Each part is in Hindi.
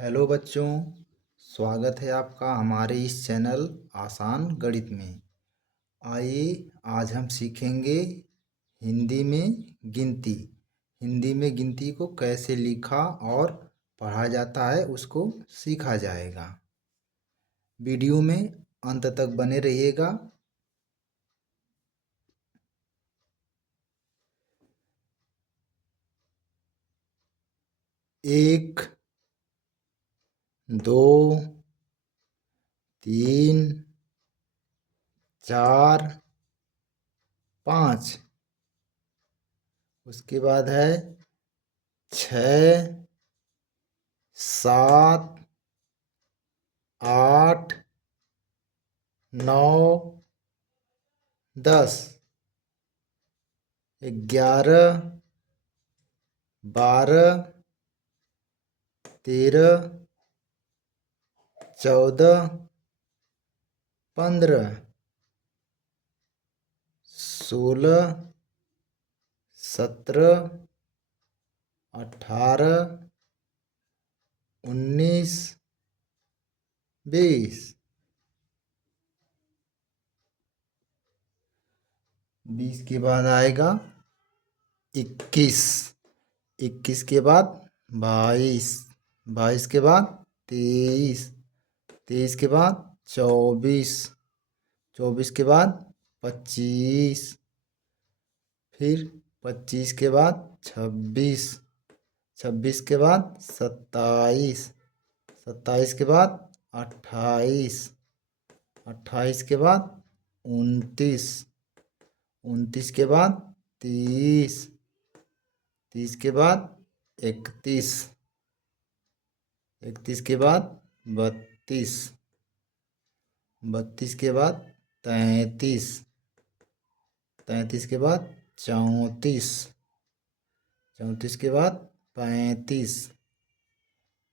हेलो बच्चों, स्वागत है आपका हमारे इस चैनल आसान गणित में। आइए आज हम सीखेंगे हिंदी में गिनती। हिंदी में गिनती को कैसे लिखा और पढ़ा जाता है उसको सीखा जाएगा। वीडियो में अंत तक बने रहिएगा। एक, दो, तीन, चार, पाँच। उसके बाद है 6, 7, 8, 9, 10, 11, 12, 13, 14, 15, 16, 17, 18, 19, 20। 20 के बाद आएगा 21, 21 के बाद 22, 22 के बाद 23, 23 के बाद 24, 24 के बाद 25, फिर 25 के बाद 26, 26 के बाद 27, 27 के बाद 28, 28 के बाद 29, 29 के बाद 30, 30 के बाद 31, 31 के बाद 32, 32 के बाद 33, 33 के बाद 34, 34 के बाद 35,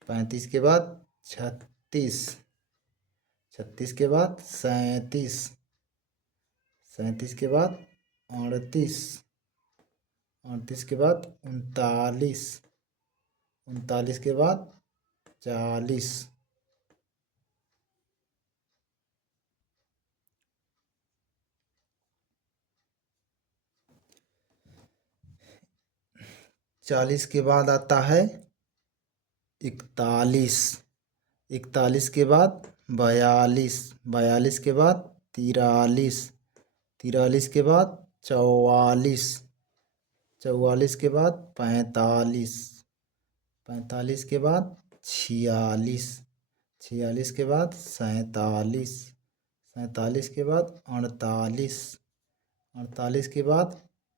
35 के बाद 36, 36 के बाद 37, 37 के बाद 38, 38 के बाद 39, 39 के बाद 40, 40 के बाद आता है 41, 41 के बाद 42, 42 के बाद 43, 43 के बाद 44, 44 के बाद 45, 45 के बाद 46, 46 के बाद 47, 47 के बाद 48, 48 के बाद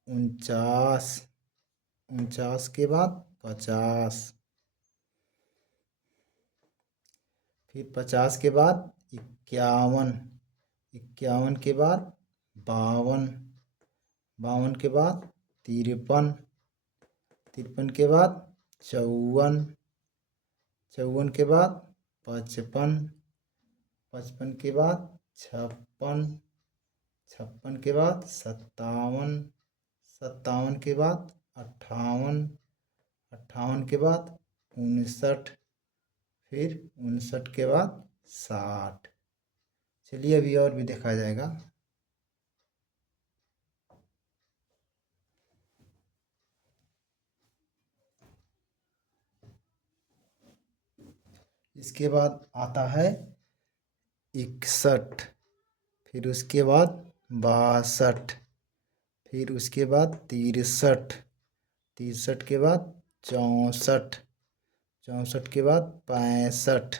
49, 49 के बाद 50, फिर 50 के बाद 51, 51 के बाद 52, 52 के बाद 53, 53 के बाद 54, 54 के बाद 55, 55 के बाद 56, 56 के बाद 57, 57 के बाद 58, 58 के बाद 59, फिर 59 के बाद 60। चलिए अभी और भी देखा जाएगा। इसके बाद आता है 61, फिर उसके बाद 62, फिर उसके बाद 63, 63 के बाद 64, 64 के बाद 65,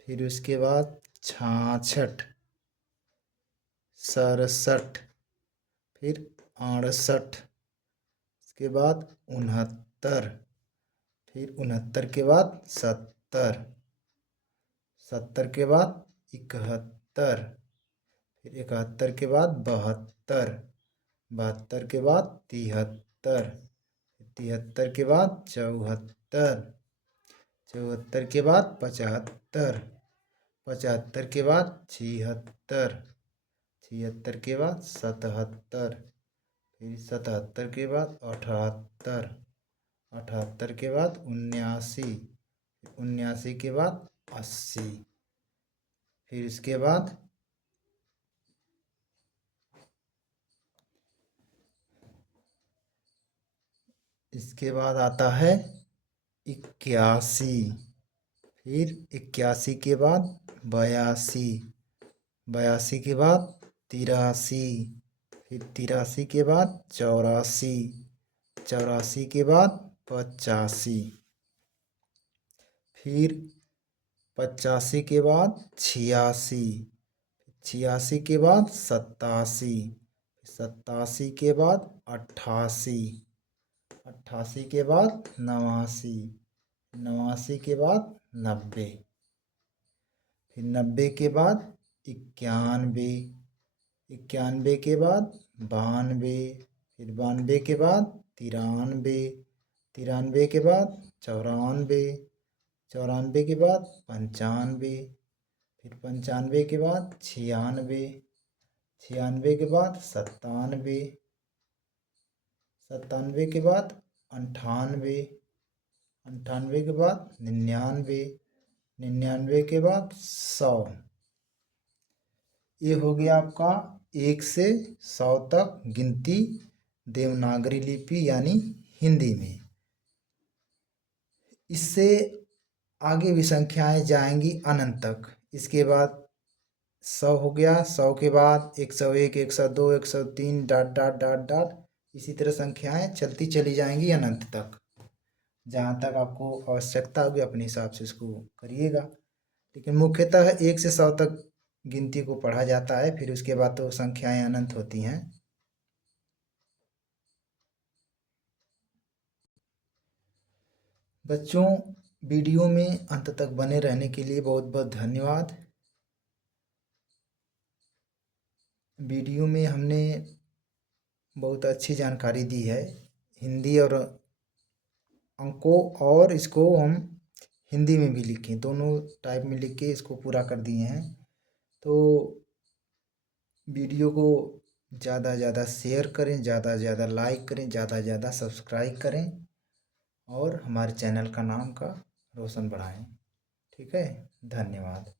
फिर उसके बाद 66, 67, फिर 68, उसके बाद 69, फिर 69 के बाद 70, 70 के बाद 71, फिर 71 के बाद 72, 72 के बाद 73, 73 के बाद 74, 74 के बाद 75, 75 के बाद 76, 76 के बाद 77, फिर 77 के बाद 78, 78 के बाद 79, 79 के बाद 80, फिर इसके बाद आता है 81, फिर 81 के बाद 82, 82 के बाद 83, फिर 83 के बाद 84, 84 के बाद 85, फिर 85 के बाद 86, 86 के बाद 87, 87 के बाद 88, 88 के बाद 89, 89 के बाद 90, फिर 90 के बाद 91, 91 के बाद 92, फिर 92 के बाद 93, 93 के बाद 94, 94 के बाद 95, फिर 95 के बाद 96, 96 के बाद 97, 97 के बाद 98, 98 के बाद 99, 99 के बाद 100। ये हो गया आपका 1 से 100 तक गिनती देवनागरी लिपि यानी हिंदी में। इससे आगे भी संख्याएं जाएंगी अनंत तक। इसके बाद 100 हो गया, 100 के बाद 101, 102, 103 डॉट डॉट डॉट डॉट, इसी तरह संख्याएं चलती चली जाएंगी अनंत तक। जहाँ तक आपको आवश्यकता होगी अपने हिसाब से इसको करिएगा, लेकिन मुख्यतः 1 से 100 तक गिनती को पढ़ा जाता है, फिर उसके बाद तो संख्याएं अनंत होती हैं। बच्चों, वीडियो में अंत तक बने रहने के लिए बहुत बहुत धन्यवाद। वीडियो में हमने बहुत अच्छी जानकारी दी है हिंदी और अंकों, और इसको हम हिंदी में भी लिखें, दोनों टाइप में लिख के इसको पूरा कर दिए हैं। तो वीडियो को ज़्यादा से ज़्यादा शेयर करें, ज़्यादा से ज़्यादा लाइक करें, ज़्यादा से ज़्यादा सब्सक्राइब करें और हमारे चैनल का नाम का रोशन बढ़ाएं। ठीक है, धन्यवाद।